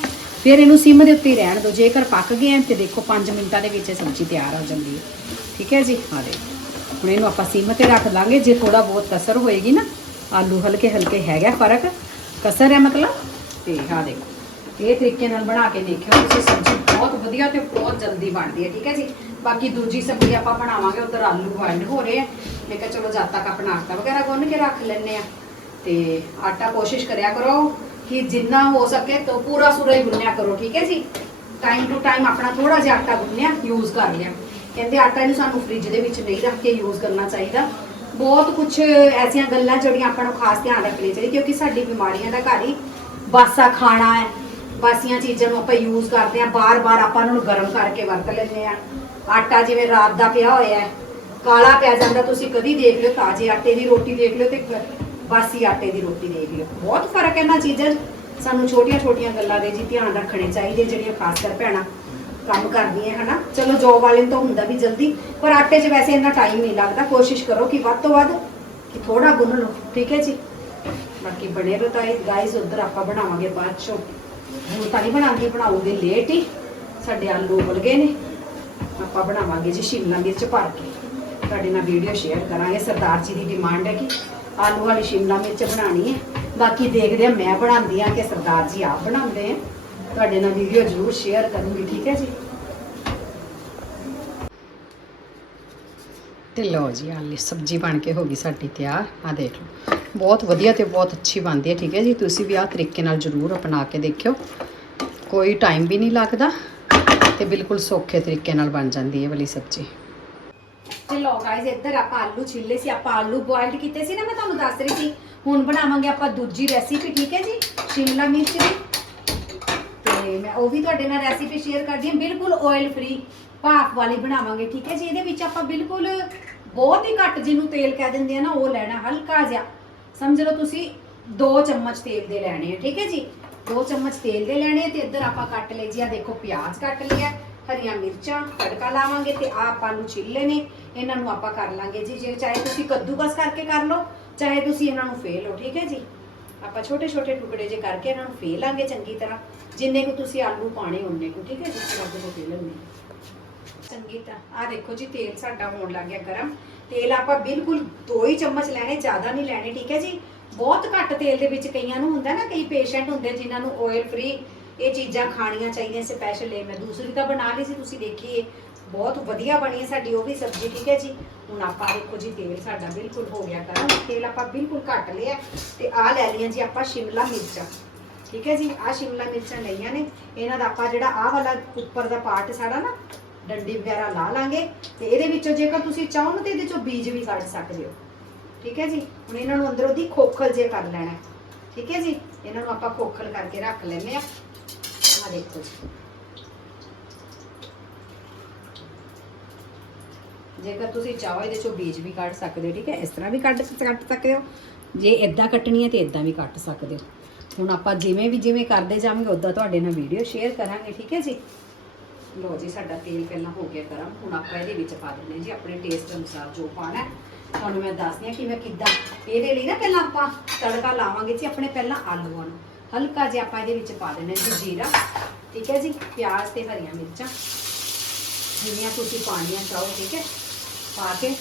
ਫਿਰ ਇਹਨੂੰ ਸਿਮ ਦੇ ਉੱਤੇ ਰਹਿਣ ਦਿਓ ਜੇਕਰ ਪੱਕ ਗਏ ਐ ਤੇ ਦੇਖੋ 5 ਮਿੰਟਾਂ ਦੇ ਵਿੱਚ ਇਹ ਸਬਜ਼ੀ ਤਿਆਰ ਹੋ ਜਾਂਦੀ ਹੈ। ਠੀਕ ਹੈ ਜੀ? ਆ ਦੇਖੋ। ਹੁਣ ਇਹਨੂੰ ਆਪਾਂ ਸਿਮ ਤੇ ਰੱਖ ਲਾਂਗੇ, ਜੇ ਥੋੜਾ ਬਹੁਤ ਕਸਰ ਹੋਏਗੀ ਨਾ, ਆਲੂ ਹਲਕੇ ਹਲਕੇ ਹੈਗਾ ਫ਼ਰਕ। ਕਸਰ ਹੈ ਮਤਲਬ? ਤੇ ਆ ਦੇਖੋ। ਇਹ ਤਰੀਕੇ ਨਾਲ ਬਣਾ ਕੇ ਦੇਖਿਓ, ਤੁਸੀਂ ਸਬਜ਼ੀ ਬਹੁਤ ਵਧੀਆ ਤੇ ਬਹੁਤ ਜਲਦੀ ਬਣਦੀ ਹੈ, ਠੀਕ ਹੈ ਜੀ? ਬਾਕੀ ਦੂਜੀ ਸਬਜ਼ੀ ਆਪਾਂ ਬਣਾਵਾਂਗੇ, ਉਧਰ ਆਲੂ ਬੋਇਲਡ ਹੋ ਰਹੇ ਆ ਮੈਂ ਕਿਹਾ ਚਲੋ ਜਦ ਤੱਕ ਆਪਣਾ ਆਟਾ ਵਗੈਰਾ ਗੁੰਨ ਕੇ ਰੱਖ ਲੈਣੇ ਆ ਤੇ ਆਟਾ ਕੋਸ਼ਿਸ਼ ਕਰਿਆ ਕਰੋ ਕਿ ਜਿੰਨਾ ਹੋ ਸਕੇ ਤਾਂ ਪੂਰਾ ਸੂਰਾ ਹੀ ਗੁੰਨਿਆ ਕਰੋ, ਠੀਕ ਹੈ ਜੀ? ਟਾਈਮ ਟੂ ਟਾਈਮ ਆਪਣਾ ਥੋੜਾ ਜਿਹਾ ਆਟਾ ਗੁੰਨਿਆ ਯੂਜ਼ ਕਰ ਲਿਆ। ਕਹਿੰਦੇ ਆਟਾ ਨੂੰ ਸਾਨੂੰ ਫ੍ਰਿਜ ਦੇ ਵਿੱਚ ਨਹੀਂ ਰੱਖ ਕੇ ਯੂਜ਼ ਕਰਨਾ ਚਾਹੀਦਾ। ਬਹੁਤ ਕੁਝ ਐਸੀਆਂ ਗੱਲਾਂ ਜਿਹੜੀਆਂ ਆਪਾਂ ਨੂੰ ਖਾਸ ਧਿਆਨ ਰੱਖਣੀ ਚਾਹੀਦੀ ਕਿਉਂਕਿ ਸਾਡੀ ਬਿਮਾਰੀਆਂ ਦਾ ਘਰ ਹੀ ਬਾਸਾ ਖਾਣਾ ਹੈ। ਬਾਸੀਆਂ ਚੀਜ਼ਾਂ ਨੂੰ ਆਪਾਂ ਯੂਜ਼ ਕਰਦੇ ਆ ਬਾਰ-ਬਾਰ ਆਪਾਂ ਉਹਨਾਂ ਨੂੰ ਗਰਮ ਕਰਕੇ ਵਰਤ ਲੈਂਦੇ ਆ ਆਟਾ ਜਿਵੇਂ ਰਾਤ ਦਾ ਪਿਆ ਹੋਇਆ ਹੈ ਕਾਲਾ ਪੈ ਜਾਂਦਾ, ਤੁਸੀਂ ਕਦੀ ਦੇਖ ਲਿਓ, ਤਾਜ਼ੇ ਆਟੇ ਦੀ ਰੋਟੀ ਦੇਖ ਲਿਓ ਤੇ ਬਾਸੀ ਆਟੇ ਦੀ ਰੋਟੀ ਦੇਖ ਲਿਓ। ਬਹੁਤ ਫ਼ਰਕ ਹੈ ਇਹਨਾਂ ਚੀਜ਼ਾਂ 'ਚ। ਸਾਨੂੰ ਛੋਟੀਆਂ-ਛੋਟੀਆਂ ਗੱਲਾਂ ਦੇ ਜੀ ਧਿਆਨ ਰੱਖਣੇ ਚਾਹੀਦੇ ਜਿਹੜੀਆਂ ਖਾਸ ਕਰ ਭੈਣਾਂ ਕੰਮ ਕਰਦੀਆਂ, ਹਨਾ। ਚਲੋ ਜੋਬ ਵਾਲੇ ਨੂੰ ਤਾਂ ਹੁੰਦਾ ਵੀ ਜਲਦੀ, ਪਰ ਆਟੇ 'ਚ ਵੈਸੇ ਇੰਨਾ ਟਾਈਮ ਨਹੀਂ ਲੱਗਦਾ। ਕੋਸ਼ਿਸ਼ ਕਰੋ ਕਿ ਵੱਧ ਤੋਂ ਵੱਧ, ਕਿ ਥੋੜਾ ਗੁੰਨ ਲਓ, ਠੀਕ ਹੈ ਜੀ? ਬਾਕੀ ਬਣੇ ਰਹੋ ਤਾਂ ਇਹ ਗਾਇਸ ਉਧਰ ਆਪਾਂ ਬਣਾਵਾਂਗੇ ਬਾਅਦ ਚੋਂ। ਹੁਣ ਤਾਂ ਨਹੀਂ ਬਣਾਉਂਦੀ ਬਣਾਉਗੇ ਲੇਟ ਹੀ। ਸਾਡੇ ਆਲੂ ਉਬਲ ਗਏ ਨੇ। ਆਪਾਂ ਬਣਾਵਾਂਗੇ ਜੀ ਸ਼ਿਮਲਾ ਮਿਰਚ ਭਰ ਕੇ। ਤੁਹਾਡੇ ਨਾਲ ਵੀਡੀਓ ਸ਼ੇਅਰ ਕਰਾਂਗੇ। ਸਰਦਾਰ ਜੀ ਦੀ ਡਿਮਾਂਡ ਹੈ ਕਿ ਆਲੂ ਵਾਲੀ ਸ਼ਿਮਲਾ ਮਿਰਚ ਬਣਾਉਣੀ ਹੈ। ਬਾਕੀ ਦੇਖਦੇ ਆ ਮੈਂ ਬਣਾਉਂਦੀ ਆ ਕਿ ਸਰਦਾਰ ਜੀ ਆਪ ਬਣਾਉਂਦੇ ਆ ਤੁਹਾਡੇ ਨਾਲ ਵੀਡੀਓ ਜ਼ਰੂਰ ਸ਼ੇਅਰ ਕਰੂੰਗੀ, ਠੀਕ ਹੈ ਜੀ? ਤੇ ਲਓ ਜੀ, ਆਲੀ, ਸਬਜ਼ੀ ਬਣ ਕੇ ਹੋ ਗਈ ਸਾਡੀ ਤਿਆਰ। ਆ ਦੇਖ ਲਓ, ਬਹੁਤ ਵਧੀਆ ਤੇ ਬਹੁਤ ਅੱਛੀ ਬਣਦੀ ਹੈ, ਠੀਕ ਹੈ ਜੀ। ਤੁਸੀਂ ਵੀ ਆਹ ਤਰੀਕੇ ਨਾਲ ਜ਼ਰੂਰ ਅਪਣਾ ਕੇ ਦੇਖਿਓ। ਕੋਈ ਟਾਈਮ ਵੀ ਨਹੀਂ ਲੱਗਦਾ ਤੇ ਬਿਲਕੁਲ ਸੌਖੇ ਤਰੀਕੇ ਨਾਲ ਬਣ ਜਾਂਦੀ ਹੈ ਵਾਲੀ ਸਬਜ਼ੀ। ਤੇ ਲਓ ਗਾਇਜ਼ ਇੱਧਰ ਆਪਾਂ ਆਲੂ ਛਿੱਲੇ ਸੀ, ਆਪਾਂ ਆਲੂ ਬੋਇਲਡ ਕੀਤੇ ਸੀ ਨਾ, ਮੈਂ ਤੁਹਾਨੂੰ ਦੱਸ ਰਹੀ ਸੀ। ਹੁਣ ਬਣਾਵਾਂਗੇ ਆਪਾਂ ਦੂਜੀ ਰੈਸਿਪੀ ਠੀਕ ਹੈ ਜੀ? ਸ਼ਿਮਲਾ ਮਿਰਚ ਦੀ। ਤੇ ਮੈਂ ਉਹ ਵੀ ਤੁਹਾਡੇ ਨਾਲ ਰੈਸਿਪੀ ਸ਼ੇਅਰ ਕਰਦੀ ਹਾਂ। ਬਿਲਕੁਲ ਆਇਲ ਫ੍ਰੀ ਭਾਫ ਵਾਲੀ ਬਣਾਵਾਂਗੇ, ਠੀਕ ਹੈ ਜੀ? ਇਹਦੇ ਵਿੱਚ ਆਪਾਂ ਬਿਲਕੁਲ ਬਹੁਤ ਹੀ ਘੱਟ ਜਿਹਨੂੰ ਤੇਲ ਕਹਿ ਦਿੰਦੇ ਆ ਨਾ, ਉਹ ਲੈਣਾ ਹਲਕਾ ਜਿਹਾ। ਸਮਝ ਲਓ ਤੁਸੀਂ 2 ਚਮਚ ਤੇਲ ਦੇ ਲੈਣੇ ਆ, ਠੀਕ ਹੈ ਜੀ? 2 ਚਮਚ ਤੇਲ ਦੇ ਲੈਣੇ ਤੇ ਇੱਧਰ ਆਪਾਂ ਕੱਟ ਲਏ ਜੀ ਆ ਦੇਖੋ, ਪਿਆਜ਼ ਕੱਟ ਲਿਆ। ਹਰੀਆਂ ਮਿਰਚਾਂ, ਤੜਕਾ ਲਾਵਾਂਗੇ ਤੇ ਆ ਆਪਾਂ ਨੂੰ ਛਿੱਲੇ ਨੇ, ਇਹਨਾਂ ਨੂੰ ਆਪਾਂ ਕਰ ਲਾਂਗੇ ਜੀ। ਜੇ ਚਾਹੇ ਤੁਸੀਂ ਕੱਦੂਕਸ ਕਰਕੇ ਕਰ ਲਓ, ਚਾਹੇ ਤੁਸੀਂ ਇਹਨਾਂ ਨੂੰ ਫੇਲ ਲਓ, ਠੀਕ ਹੈ ਜੀ? ਆਪਾਂ ਛੋਟੇ ਛੋਟੇ ਟੁਕੜੇ ਜੇ ਕਰਕੇ ਇਹਨਾਂ ਨੂੰ ਫੇਲ ਲਾਂਗੇ ਚੰਗੀ ਤਰ੍ਹਾਂ, ਜਿੰਨੇ ਕੁ ਤੁਸੀਂ ਆਲੂ ਪਾਣੇ ਉਹਨੇ ਕੁ, ਠੀਕ ਹੈ ਜੀ? ਰੱਬ ਦੇ ਫੇਲ ਲੈਣੇ ਚੰਗੀ ਤਰ੍ਹਾਂ। ਆ ਦੇਖੋ ਜੀ, ਤੇਲ ਸਾਡਾ ਹੋਣ ਲੱਗ ਗਿਆ ਗਰਮ। ਤੇਲ ਆਪਾਂ ਬਿਲਕੁਲ 2 ਹੀ ਚਮਚ ਲੈਣੇ, ਜ਼ਿਆਦਾ ਨਹੀਂ ਲੈਣੇ, ਠੀਕ ਹੈ ਜੀ? ਬਹੁਤ ਘੱਟ ਤੇਲ ਦੇ ਵਿੱਚ ਕਈਆਂ ਨੂੰ ਹੁੰਦਾ ਨਾ, ਕਈ ਪੇਸ਼ੈਂਟ ਹੁੰਦੇ ਜਿਨ੍ਹਾਂ ਨੂੰ ਆਇਲ ਫ੍ਰੀ ਇਹ ਚੀਜ਼ਾਂ ਖਾਣੀਆਂ ਚਾਹੀਦੀਆਂ ਸਪੈਸ਼ਲ ਇਹ ਮੈਂ ਦੂਸਰੀ ਤਾਂ ਬਣਾ ਲਈ ਸੀ, ਤੁਸੀਂ ਦੇਖੀਏ। ਬਹੁਤ ਵਧੀਆ ਬਣੀ ਸਾਡੀ ਉਹ ਵੀ ਸਬਜ਼ੀ, ਠੀਕ ਹੈ ਜੀ? ਹੁਣ ਆਪਾਂ ਦੇਖੋ ਜੀ, ਤੇਲ ਸਾਡਾ ਬਿਲਕੁਲ ਹੋ ਗਿਆ ਗਰਮ। ਤੇਲ ਆਪਾਂ ਬਿਲਕੁਲ ਘੱਟ ਲਿਆ ਤੇ ਆ ਲੈ ਲਈਆਂ ਜੀ ਆਪਾਂ ਸ਼ਿਮਲਾ ਮਿਰਚਾਂ। ਠੀਕ ਹੈ ਜੀ ਆ ਸ਼ਿਮਲਾ ਮਿਰਚਾਂ ਲਈਆਂ ਨੇ। ਇਹਨਾਂ ਦਾ ਆਪਾਂ ਜਿਹੜਾ ਆਹ ਵਾਲਾ ਉੱਪਰ ਦਾ ਪਾਰਟ ਸਾਡਾ ਨਾ, ਡੰਡੀ ਵਗੈਰਾ ਲਾ ਲਾਂਗੇ ਤੇ ਇਹਦੇ ਵਿੱਚੋਂ ਜੇਕਰ ਤੁਸੀਂ ਚਾਹੋ ਨਾ ਤੇ ਇਹਦੇ ਚੋਂ ਬੀਜ ਵੀ ਕੱਢ ਸਕਦੇ ਹੋ। ਠੀਕ ਹੈ ਜੀ, ਹੁਣ ਇਹਨਾਂ ਨੂੰ ਅੰਦਰੋਂ ਦੀ ਖੋਖਲ ਜੇ ਕਰ ਲੈਣਾ ਠੀਕ ਹੈ ਜੀ, ਇਹਨਾਂ ਨੂੰ ਆਪਾਂ ਖੋਖਲ ਕਰਕੇ ਰੱਖ ਲੈਨੇ ਆ ਆ ਦੇਖੋ ਜੀ ਜੇਕਰ ਤੁਸੀਂ ਚਾਹੋ ਇਹਦੇ ਚੋਂ ਬੀਜ ਵੀ ਕੱਢ ਸਕਦੇ ਹੋ, ਠੀਕ ਹੈ? ਇਸ ਤਰ੍ਹਾਂ ਵੀ ਕੱਢ ਕੱਟ ਸਕਦੇ ਹੋ। ਜੇ ਇਦਾਂ ਕੱਟਣੀ ਹੈ ਤੇ ਇਦਾਂ ਵੀ ਕੱਟ ਸਕਦੇ ਹੋ। ਹੁਣ ਆਪਾਂ ਜਿਵੇਂ ਵੀ ਜਿਵੇਂ ਕਰਦੇ ਜਾਵਾਂਗੇ ਉਦਾਂ ਤੁਹਾਡੇ ਨਾਲ ਵੀਡੀਓ ਸ਼ੇਅਰ ਕਰਾਂਗੇ, ਠੀਕ ਹੈ ਜੀ? ਲੋ ਜੀ, ਸਾਡਾ ਤੇਲ ਪਹਿਲਾਂ ਹੋ ਗਿਆ ਗਰਮ। ਹੁਣ ਆਪਾਂ ਇਹਦੇ ਵਿੱਚ ਪਾ ਦਿੰਦੇ ਹਾਂ ਜੀ, ਆਪਣੇ ਟੇਸਟ ਅਨੁਸਾਰ ਜੋ ਪਾਣਾ ਤੁਹਾਨੂੰ ਮੈਂ ਦੱਸਦੀ ਹਾਂ ਕਿ ਮੈਂ ਕਿੱਦਾਂ ਇਹਦੇ ਲਈ ਨਾ ਪਹਿਲਾਂ ਆਪਾਂ ਤੜਕਾ ਲਾਵਾਂਗੇ ਜੀ, ਆਪਣੇ ਪਹਿਲਾਂ ਆਲੂਆਂ ਨੂੰ। ਹਲਕਾ ਜਿਹਾ ਆਪਾਂ ਇਹਦੇ ਵਿੱਚ ਪਾ ਹਾਂ ਜੀ ਜੀਰਾ। ਠੀਕ ਹੈ ਜੀ? ਪਿਆਜ਼ ਤੇ ਹਰੀਆਂ ਮਿਰਚਾਂ। ਜਿੰਨੀਆਂ ਤੁਸੀਂ ਪਾਣੀਆਂ ਚਾਹੋ ਠੀਕ ਹੈ? ਪਾ ਕੇ।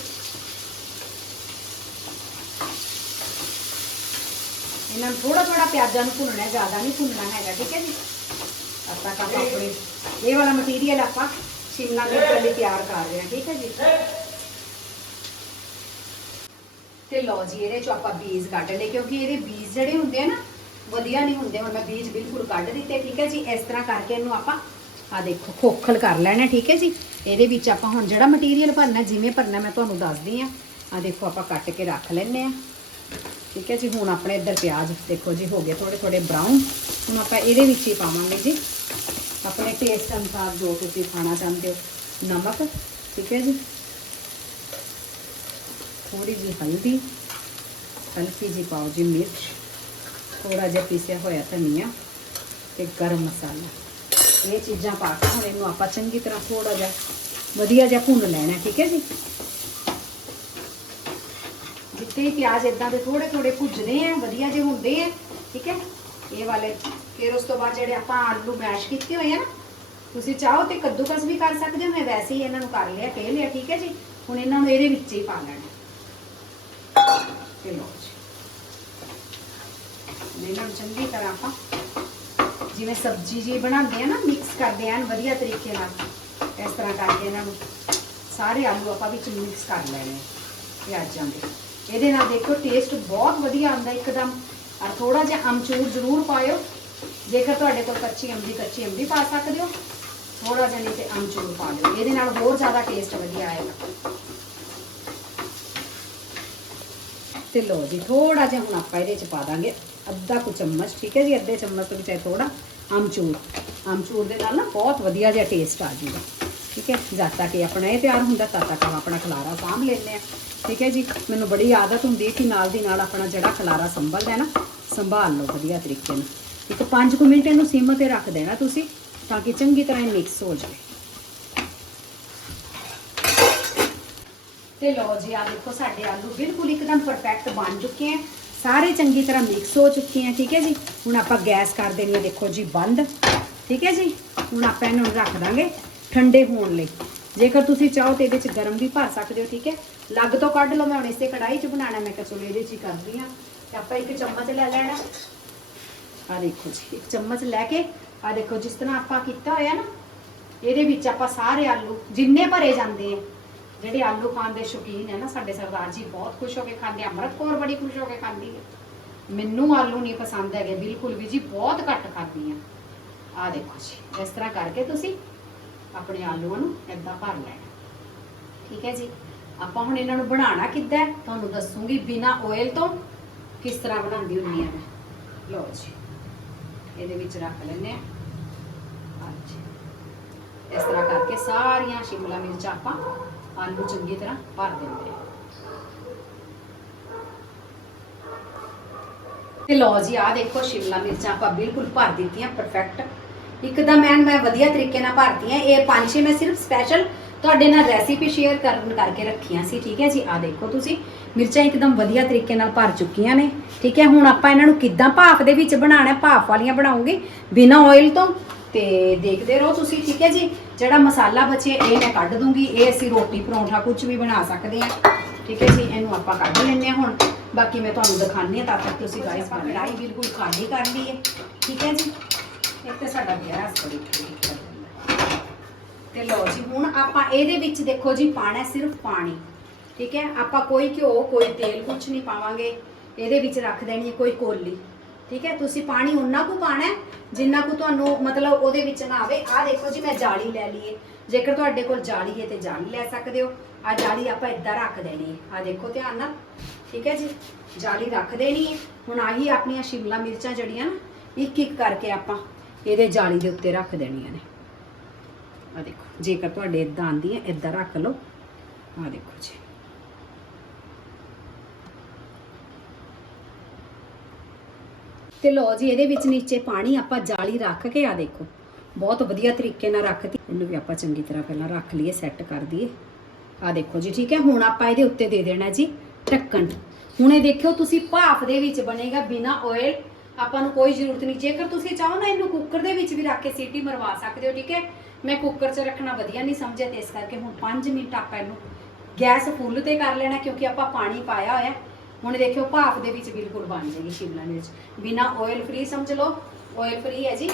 ਇਹਨਾਂ ਨੂੰ ਥੋੜਾ ਥੋੜਾ ਪਿਆਜ਼ਾਂ ਨੂੰ ਭੁੰਨਣਾ ਹੈ ਜ਼ਿਆਦਾ ਨਹੀਂ ਭੁੰਨਣਾ ਹੈਗਾ ਠੀਕ ਹੈ ਜੀ? ਆਪਾਂ ਕੰਮ ਆਪਣੇ ਇਹ ਵਾਲਾ ਮਟੀਰੀਅਲ ਆਪਾਂ ਸ਼ਿਮਲਾ ਮਿਰਚ ਲਈ ਤਿਆਰ ਕਰ ਰਹੇ ਹਾਂ ਠੀਕ ਹੈ ਜੀ? ਤੇ ਲਓ ਜੀ ਇਹਦੇ ਚੋਂ ਆਪਾਂ ਬੀਜ ਕੱਢ ਲਏ ਕਿਉਂਕਿ ਇਹਦੇ ਬੀਜ ਜਿਹੜੇ ਹੁੰਦੇ ਆ ਨਾ ਵਧੀਆ ਨਹੀਂ ਹੁੰਦੇ, ਹੁਣ ਮੈਂ ਬੀਜ ਬਿਲਕੁਲ ਕੱਢ ਦਿੱਤੇ, ਠੀਕ ਹੈ ਜੀ? ਇਸ ਤਰ੍ਹਾਂ ਕਰਕੇ ਇਹਨੂੰ ਆਪਾਂ ਆ ਦੇਖੋ, ਖੋਖਲ ਕਰ ਲੈਣਾ, ਠੀਕ ਹੈ ਜੀ? ਇਹਦੇ ਵਿੱਚ ਆਪਾਂ ਹੁਣ ਜਿਹੜਾ ਮਟੀਰੀਅਲ ਭਰਨਾ, ਜਿਵੇਂ ਭਰਨਾ, ਮੈਂ ਤੁਹਾਨੂੰ ਦੱਸਦੀ ਆ ਆ ਦੇਖੋ, ਆਪਾਂ ਕੱਟ ਕੇ ਰੱਖ ਲੈਨੇ ਆ ਠੀਕ ਹੈ ਜੀ? ਹੁਣ ਆਪਣੇ ਇੱਧਰ ਪਿਆਜ਼, ਦੇਖੋ ਜੀ, ਹੋ ਗਏ ਥੋੜੇ ਥੋੜੇ ਬਰਾਊਨ ਹੁਣ ਆਪਾਂ ਇਹਦੇ ਵਿੱਚ ਹੀ ਪਾਵਾਂਗੇ ਜੀ। ਆਪਣੇ ਟੇਸਟ ਅਨੁਸਾਰ ਜੋ ਤੁਸੀਂ ਖਾਣਾ ਚਾਹੁੰਦੇ ਹੋ, ਨਮਕ, ਠੀਕ ਹੈ ਜੀ? ਥੋੜੀ ਜਿਹੀ ਹਲਦੀ, ਹਲਕੀ ਜਿਹੀ ਪਾਓ ਜੀ ਮਿਰਚ। ਥੋੜਾ ਜਿਹਾ ਪੀਸਿਆ ਹੋਇਆ ਧਨੀਆ ਤੇ ਗਰਮ ਮਸਾਲਾ। ਇਹ ਚੀਜ਼ਾਂ ਪਾ ਕੇ ਹੁਣ ਇਹਨੂੰ ਆਪਾਂ ਚੰਗੀ ਤਰ੍ਹਾਂ ਥੋੜਾ ਜਿਹਾ ਵਧੀਆ ਜਿਹਾ ਭੁੰਨ ਲੈਣਾ, ਠੀਕ ਹੈ ਜੀ? ਜਿੱਤੇ ਪਿਆਜ਼ ਇਦਾਂ ਦੇ ਥੋੜੇ ਥੋੜੇ ਭੁੱਜਦੇ ਆ, ਵਧੀਆ ਜਿਹੇ ਹੁੰਦੇ ਆ, ਠੀਕ ਹੈ? ਇਹ ਵਾਲੇ ਫਿਰ ਉਸ ਤੋਂ ਬਾਅਦ ਜਿਹੜੇ ਆਪਾਂ ਆਲੂ ਮੈਸ਼ ਕੀਤੇ ਹੋਏ ਆ ਨਾ, ਤੁਸੀਂ ਚਾਹੋ ਤੇ ਕੱਦੂਕਸ ਵੀ ਕਰ ਸਕਦੇ ਹੋ, ਮੈਂ ਵੈਸੇ ਹੀ ਇਹਨਾਂ ਨੂੰ ਕਰ ਲਿਆ ਪੇ ਲਿਆ, ਠੀਕ ਹੈ ਜੀ? ਹੁਣ ਇਹਨਾਂ ਨੂੰ ਇਹਦੇ ਵਿੱਚ ਹੀ ਪਾ ਲੈਣਾ। ਤੇ ਲਓ। ਇਹਨਾਂ ਨੂੰ ਚੰਗੀ ਤਰ੍ਹਾਂ ਆਪਾਂ ਜਿਵੇਂ ਸਬਜ਼ੀ ਜੀ ਬਣਾਉਂਦੇ ਆ ਨਾ ਮਿਕਸ ਕਰਦੇ ਆਂ, ਵਧੀਆ ਤਰੀਕੇ ਨਾਲ, ਇਸ ਤਰ੍ਹਾਂ ਕਰਕੇ ਇਹਨਾਂ ਨੂੰ ਸਾਰੇ ਆਲੂ ਆਪਾਂ ਵਿੱਚ ਮਿਕਸ ਕਰ ਲੈਣੇ ਆ ਪਿਆਜ਼ਾਂ ਦੇ। ਇਹਦੇ ਨਾਲ ਦੇਖੋ ਟੇਸਟ ਬਹੁਤ ਵਧੀਆ ਆਉਂਦਾ ਇੱਕਦਮ। ਔਰ ਥੋੜਾ ਜਿਹਾ ਅਮਚੂਰ ਜ਼ਰੂਰ ਪਾਇਓ। ਜੇਕਰ ਤੁਹਾਡੇ ਕੋਲ ਕੱਚੀ ਅੰਬੀ ਕੱਚੀ ਅੰਬੀ ਪਾ ਸਕਦੇ ਹੋ ਥੋੜਾ ਜਿਹਾ ਨਹੀਂ ਤੇ ਅਮਚੂਰ ਪਾ ਦਿਓ। ਇਹਦੇ ਨਾਲ ਹੋਰ ਜ਼ਿਆਦਾ ਟੇਸਟ ਵਧੀਆ ਆਏਗਾ। ਤੇ ਲੋ ਜੀ ਥੋੜਾ ਜਿਹਾ ਹੁਣ ਆਪਾਂ ਇਹਦੇ ਚ ਪਾ ਦਾਂਗੇ। ਅੱਧਾ ਕੁ ਚਮਚ, ਠੀਕ ਹੈ ਜੀ, ਅੱਧੇ ਚਮਚ ਤੋਂ ਵੀ ਚਾਹੇ ਥੋੜਾ ਆਮਚੂਰ। ਆਮਚੂਰ ਦੇ ਨਾਲ ਨਾ ਬਹੁਤ ਵਧੀਆ ਜਿਹਾ ਟੇਸਟ ਆ ਜੂਗਾ। ਠੀਕ ਹੈ, ਜਦ ਤੱਕ ਇਹ ਆਪਣਾ ਇਹ ਤਿਆਰ ਹੁੰਦਾ, ਤਦ ਤੱਕ ਆਪਾਂ ਆਪਣਾ ਖਲਾਰਾ ਸਾਂਭ ਲੈਂਦੇ ਆ ਠੀਕ ਹੈ ਜੀ, ਮੈਨੂੰ ਬੜੀ ਆਦਤ ਹੁੰਦੀ ਹੈ ਕਿ ਨਾਲ ਦੀ ਨਾਲ ਆਪਣਾ ਜਿਹੜਾ ਖਲਾਰਾ ਸੰਭਲਦਾ ਹੈ ਨਾ, ਸੰਭਾਲ ਲਓ ਵਧੀਆ ਤਰੀਕੇ ਨਾਲ। ਇੱਕ 5 ਮਿੰਟ ਇਹਨੂੰ ਸਿਮ ਤੇ ਰੱਖ ਦੇਣਾ ਤੁਸੀਂ, ਤਾਂ ਕਿ ਚੰਗੀ ਤਰ੍ਹਾਂ ਇਹ ਮਿਕਸ ਹੋ ਜਾਵੇ। ਤੇ ਲਓ ਜੀ ਆ ਦੇਖੋ, ਸਾਡੇ ਆਲੂ ਬਿਲਕੁਲ ਇੱਕਦਮ ਪਰਫੈਕਟ ਬਣ ਚੁੱਕੇ ਆ ਸਾਰੇ ਚੰਗੀ ਤਰ੍ਹਾਂ ਮਿਕਸ ਹੋ ਚੁੱਕੇ ਆ ਠੀਕ ਹੈ ਜੀ। ਹੁਣ ਆਪਾਂ ਗੈਸ ਕਰ ਦੇਣੀ ਹੈ, ਦੇਖੋ ਜੀ, ਬੰਦ। ਠੀਕ ਹੈ ਜੀ? ਹੁਣ ਆਪਾਂ ਇਹਨੂੰ ਰੱਖ ਦਾਂਗੇ ਠੰਡੇ ਹੋਣ ਲਈ। ਜੇਕਰ ਤੁਸੀਂ ਚਾਹੋ ਤੇ ਇਹਦੇ ਚ ਗਰਮ ਵੀ ਭਰ ਸਕਦੇ ਹੋ, ਠੀਕ ਹੈ? ਲੱਗ ਤੋਂ ਕੱਢ ਲਓ, ਮੈਂ ਹੁਣ ਇਸੇ ਕੜਾਈ ਚ ਬਣਾਉਣਾ, ਮੈਂ ਕਿਹਾ ਚਲੋ ਇਹਦੇ ਚ ਹੀ ਕਰਦੀ ਆ ਤੇ ਆਪਾਂ ਇੱਕ ਚਮਚ ਲੈ ਲੈਣਾ। ਆ ਦੇਖੋ ਜੀ, ਇੱਕ ਚਮਚ ਲੈ ਕੇ ਆ ਦੇਖੋ, ਜਿਸ ਤਰ੍ਹਾਂ ਆਪਾਂ ਕੀਤਾ ਹੋਇਆ ਨਾ, ਇਹਦੇ ਵਿੱਚ ਆਪਾਂ ਸਾਰੇ ਆਲੂ ਜਿੰਨੇ ਭਰੇ ਜਾਂਦੇ ਆ ਜਿਹੜੇ ਆਲੂ ਖਾਣ ਦੇ ਸ਼ੌਕੀਨ ਹੈ ਨਾ, ਸਾਡੇ ਸਰਦਾਰ ਜੀ ਬਹੁਤ ਖੁਸ਼ ਹੋ ਕੇ ਖਾਂਦੇ ਆ। ਅਮਰਤ ਕੌਰ ਬੜੀ ਖੁਸ਼ ਹੋ ਕੇ ਖਾਂਦੀ ਹੈ। ਮੈਨੂੰ ਆਲੂ ਨਹੀਂ ਪਸੰਦ ਹੈਗੇ, ਬਿਲਕੁਲ ਵੀ ਜੀ, ਬਹੁਤ ਘੱਟ ਖਾਂਦੀ ਆ ਆ ਦੇਖੋ ਜੀ, ਇਸ ਤਰ੍ਹਾਂ ਕਰਕੇ ਤੁਸੀਂ ਆਪਣੇ ਆਲੂਆਂ ਨੂੰ ਏਦਾਂ ਭਰ ਲੈਣਾ। ਠੀਕ ਹੈ ਜੀ? ਆਪਾਂ ਹੁਣ ਇਹਨਾਂ ਨੂੰ ਬਣਾਉਣਾ ਕਿੱਦਾਂ ਤੁਹਾਨੂੰ ਦੱਸੂਗੀ ਬਿਨਾ ਆਇਲ ਤੋਂ ਕਿਸ ਤਰ੍ਹਾਂ ਬਣਾਉਂਦੀ ਹੁੰਦੀ ਆ ਮੈਂ। ਲਓ ਜੀ, ਇਹਦੇ ਵਿੱਚ ਰੱਖ ਲੈਂਦੇ ਆ ਹਾਂਜੀ ਇਸ ਤਰ੍ਹਾਂ ਕਰਕੇ ਸਾਰੀਆਂ ਸ਼ਿਮਲਾ ਮਿਰਚਾਂ ਆਪਾਂ ਆਲੂ ਚੰਗੀ ਤਰ੍ਹਾਂ ਭਰ ਦਿੰਦੇ ਤੇ ਲਓ ਜੀ ਆ ਦੇਖੋ ਸ਼ਿਮਲਾ ਮਿਰਚਾਂ ਆਪਾਂ ਬਿਲਕੁਲ ਭਰ ਦਿੱਤੀਆਂ ਪਰਫੈਕਟ ਇੱਕਦਮ ਐਨ ਮੈਂ ਵਧੀਆ ਤਰੀਕੇ ਨਾਲ ਭਰਤੀਆਂ। ਇਹ ਪੰਜ ਛੇ ਮੈਂ ਸਿਰਫ ਸਪੈਸ਼ਲ ਤੁਹਾਡੇ ਨਾਲ ਰੈਸਿਪੀ ਸ਼ੇਅਰ ਕਰਨ ਕਰਕੇ ਰੱਖੀਆਂ ਸੀ, ਠੀਕ ਹੈ ਜੀ? ਆ ਦੇਖੋ ਤੁਸੀਂ, ਮਿਰਚਾਂ ਇੱਕਦਮ ਵਧੀਆ ਤਰੀਕੇ ਨਾਲ ਭਰ ਚੁੱਕੀਆਂ ਨੇ, ਠੀਕ ਹੈ? ਹੁਣ ਆਪਾਂ ਇਹਨਾਂ ਨੂੰ ਕਿੱਦਾਂ ਭਾਫ ਦੇ ਵਿੱਚ ਬਣਾਉਣਾ ਭਾਫ ਵਾਲੀਆਂ ਬਣਾਉਂਗੇ ਬਿਨਾ ਆਇਲ ਤੋਂ। ਤੇ ਦੇਖਦੇ ਰਹੋ ਤੁਸੀਂ, ਠੀਕ ਹੈ ਜੀ? ਜਿਹੜਾ ਮਸਾਲਾ ਬਚੇ ਇਹ ਮੈਂ ਕੱਢ ਦੂੰਗੀ, ਇਹ ਅਸੀਂ ਰੋਟੀ, ਪਰੌਂਠਾ ਕੁਝ ਵੀ ਬਣਾ ਸਕਦੇ ਹਾਂ। ਠੀਕ ਹੈ ਜੀ, ਇਹਨੂੰ ਆਪਾਂ ਕੱਢ ਲੈਂਦੇ ਹਾਂ ਹੁਣ। ਬਾਕੀ ਮੈਂ ਤੁਹਾਨੂੰ ਦਿਖਾਉਂਦੀ ਹਾਂ, ਤਦ ਤੱਕ ਤੁਸੀਂ ਗਾਇਸ ਕੜਾਈ ਬਿਲਕੁਲ ਖਾਲੀ ਕਰ ਲਈਏ। ਠੀਕ ਹੈ ਜੀ? ਇੱਕ ਤੇ ਸਾਡਾ ਗੈਸ ਬੜੀ ਤੇ ਲਓ ਜੀ, ਹੁਣ ਆਪਾਂ ਇਹਦੇ ਵਿੱਚ ਦੇਖੋ ਜੀ ਪਾਣਾ ਸਿਰਫ ਪਾਣੀ। ਠੀਕ ਹੈ? ਆਪਾਂ ਕੋਈ ਘਿਓ, ਕੋਈ ਤੇਲ ਕੁਝ ਨਹੀਂ ਪਾਵਾਂਗੇ। ਇਹਦੇ ਵਿੱਚ ਰੱਖ ਦੇਣੀ ਹੈ ਕੋਈ ਕੋਲੀ। ਠੀਕ ਹੈ? ਤੁਸੀਂ ਪਾਣੀ ਉਨਾ ਕੁ ਪਾਣਾ ਜਿੰਨਾ ਕੁ ਤੁਹਾਨੂੰ ਮਤਲਬ ਉਹਦੇ ਵਿੱਚ ਨਾ ਆਵੇ। ਆਹ ਦੇਖੋ ਜੀ, ਮੈਂ ਜਾਲੀ ਲੈ ਲਈਏ ਜੇਕਰ ਤੁਹਾਡੇ ਕੋਲ ਜਾਲੀ ਹੈ ਤੇ ਜਾਲੀ ਲੈ ਸਕਦੇ ਹੋ। ਆ ਜਾਲੀ ਆਪਾਂ ਇੱਦਾਂ ਰੱਖ ਦੇਣੀ ਹੈ ਆ ਦੇਖੋ ਧਿਆਨ ਨਾਲ। ਠੀਕ ਹੈ ਜੀ? ਜਾਲੀ ਰੱਖ ਦੇਣੀ ਹੈ ਹੁਣ ਆਹੀ ਆਪਣੀਆਂ ਸ਼ਿਮਲਾ ਮਿਰਚਾਂ ਜਿਹੜੀਆਂ ਨਾ, ਇੱਕ ਇੱਕ ਕਰਕੇ ਆਪਾਂ ਇਹਦੇ ਜਾਲੀ ਦੇ ਉੱਤੇ ਰੱਖ ਦੇਣੀਆਂ ਨੇ। ਆ ਦੇਖੋ, ਜੇਕਰ ਤੁਹਾਡੇ ਇਦਾਂ ਆਂਦੀ ਹੈ, ਇਦਾਂ ਰੱਖ ਲਓ। ਆ ਦੇਖੋ ਜੀ। ਤੇ ਲਓ ਜੀ, ਇਹਦੇ ਵਿੱਚ ਨੀਚੇ ਪਾਣੀ ਆਪਾਂ ਜਾਲੀ ਰੱਖ ਕੇ ਆ ਦੇਖੋ। ਬਹੁਤ ਵਧੀਆ ਤਰੀਕੇ ਨਾਲ ਰੱਖਤੀ। ਇਹਨੂੰ ਵੀ ਆਪਾਂ ਚੰਗੀ ਤਰ੍ਹਾਂ ਪਹਿਲਾਂ ਰੱਖ ਲਈਏ ਸੈੱਟ ਕਰ ਦਈਏ। ਆ ਦੇਖੋ ਜੀ, ਠੀਕ ਹੈ? ਹੁਣ ਆਪਾਂ ਇਹਦੇ ਉੱਤੇ ਦੇ ਦੇਣਾ ਜੀ, ਢੱਕਣ। ਹੁਣ ਇਹ ਦੇਖਿਓ, ਤੁਸੀਂ ਭਾਫ ਦੇ ਵਿੱਚ ਬਣੇਗਾ ਬਿਨਾ ਆਇਲ ਆਪਾਂ ਨੂੰ ਕੋਈ ਜ਼ਰੂਰਤ ਨਹੀਂ। ਜੇਕਰ ਤੁਸੀਂ ਚਾਹੋ ਨਾ, ਇਹਨੂੰ ਕੁੱਕਰ ਦੇ ਵਿੱਚ ਵੀ ਰੱਖ ਕੇ ਸੀਟੀ ਮਰਵਾ ਸਕਦੇ ਹੋ, ਠੀਕ ਹੈ? ਮੈਂ ਕੁੱਕਰ 'ਚ ਰੱਖਣਾ ਵਧੀਆ ਨਹੀਂ ਸਮਝਿਆ, ਤੇ ਇਸ ਕਰਕੇ ਹੁਣ 5 ਮਿੰਟ ਆਪਾਂ ਇਹਨੂੰ ਗੈਸ ਫੁੱਲ ਤੇ ਕਰ ਲੈਣਾ, ਕਿਉਂਕਿ ਆਪਾਂ ਪਾਣੀ ਪਾਇਆ ਹੋਇਆ। ਹੁਣ ਦੇਖਿਓ ਭਾਫ ਦੇ ਵਿੱਚ ਬਿਲਕੁਲ ਬਣ ਜਾਏਗੀ ਸ਼ਿਮਲਾ ਮਿਰਚ। ਬਿਨਾ ਆਇਲ ਫ੍ਰੀ ਸਮਝ ਲਓ ਆਇਲ ਫ੍ਰੀ ਹੈ ਜੀ।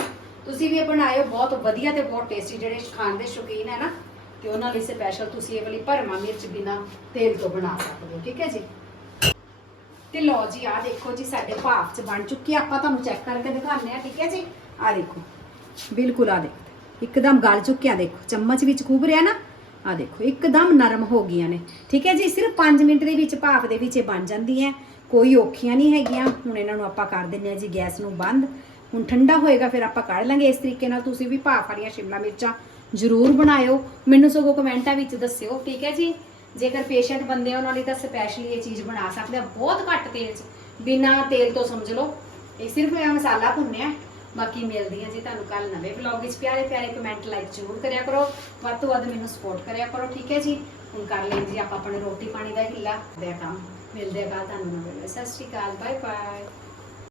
ਤੁਸੀਂ ਵੀ ਇਹ ਬਣਾਇਓ, ਬਹੁਤ ਵਧੀਆ ਤੇ ਬਹੁਤ ਟੇਸਟੀ ਜਿਹੜੇ ਖਾਣ ਦੇ ਸ਼ੌਕੀਨ ਹੈ ਨਾ, ਤੇ ਉਹਨਾਂ ਲਈ ਸਪੈਸ਼ਲ ਤੁਸੀਂ ਇਹ ਵਾਲੀ ਭਰਮਾ ਮਿਰਚ ਬਿਨਾ ਤੇਲ ਤੋਂ ਬਣਾ ਸਕਦੇ ਹੋ, ਠੀਕ ਹੈ ਜੀ? ਤੇ ਲਓ ਜੀ ਆ ਦੇਖੋ ਜੀ, ਸਾਡੇ ਭਾਫ ਚ ਬਣ ਚੁੱਕੀ ਆਪਾਂ ਤੁਹਾਨੂੰ ਚੈੱਕ ਕਰਕੇ ਦਿਖਾਉਂਦੇ ਆ ਠੀਕ ਹੈ ਜੀ? ਆ ਦੇਖੋ, ਬਿਲਕੁਲ ਆ ਦੇਖੋ, ਇੱਕਦਮ ਗਲ ਚੁੱਕਿਆ ਦੇਖੋ, ਚਮਚ ਵਿੱਚ ਖੂਬ ਰਿਹਾ ਨਾ ਆ ਦੇਖੋ, ਇੱਕਦਮ ਨਰਮ ਹੋ ਗਈਆਂ ਨੇ। ਠੀਕ ਹੈ ਜੀ, ਸਿਰਫ 5 ਮਿੰਟ ਦੇ ਵਿੱਚ ਭਾਫ ਦੇ ਵਿੱਚ ਇਹ ਬਣ ਜਾਂਦੀਆਂ ਕੋਈ ਔਖੀਆਂ ਨਹੀਂ ਹੈਗੀਆਂ। ਹੁਣ ਇਹਨਾਂ ਨੂੰ ਆਪਾਂ ਕਰ ਦਿੰਨੇ ਆ ਜੀ, ਗੈਸ ਨੂੰ ਬੰਦ। ਹੁਣ ਠੰਡਾ ਹੋਏਗਾ, ਫਿਰ ਆਪਾਂ ਕੱਢ ਲਾਂਗੇ। ਇਸ ਤਰੀਕੇ ਨਾਲ ਤੁਸੀਂ ਵੀ ਭਾਫ ਵਾਲੀਆਂ ਸ਼ਿਮਲਾ ਮਿਰਚਾਂ ਜ਼ਰੂਰ ਬਣਾਇਓ। ਮੈਨੂੰ ਸਗੋਂ ਕਮੈਂਟਾਂ ਵਿੱਚ ਦੱਸਿਓ, ਠੀਕ ਹੈ ਜੀ? ਜੇਕਰ ਪੇਸ਼ੈਂਟ ਬੰਦੇ ਆ, ਉਹਨਾਂ ਲਈ ਤਾਂ ਸਪੈਸ਼ਲੀ ਇਹ ਚੀਜ਼ ਬਣਾ ਸਕਦੇ ਆ। ਬਹੁਤ ਘੱਟ ਤੇਲ 'ਚ। ਬਿਨਾ ਤੇਲ ਤੋਂ ਸਮਝ ਲਓ। ਇਹ ਸਿਰਫ ਮੈਂ ਮਸਾਲਾ ਭੁੰਨਿਆ। ਬਾਕੀ ਮਿਲਦੀ ਹੈ ਜੀ ਤੁਹਾਨੂੰ ਕੱਲ ਨਵੇਂ ਵਲੌਗ ਵਿੱਚ। ਪਿਆਰੇ ਪਿਆਰੇ ਕਮੈਂਟ ਲਾਈਕ ਜ਼ਰੂਰ ਕਰਿਆ ਕਰੋ। ਵੱਧ ਤੋਂ ਵੱਧ ਮੈਨੂੰ ਸਪੋਰਟ ਕਰਿਆ ਕਰੋ, ਠੀਕ ਹੈ ਜੀ? ਹੁਣ ਕਰ ਲਈ ਜੀ ਆਪਾਂ ਆਪਣੇ ਰੋਟੀ ਪਾਣੀ ਦਾ ਹਿੱਲਾ। ਦੇ ਕੰਮ। ਮਿਲਦੇ ਆ ਕੱਲ ਤੁਹਾਨੂੰ ਨਵੇਂ ਸਤਿ ਸ਼੍ਰੀ ਅਕਾਲ ਬਾਏ ਬਾਏ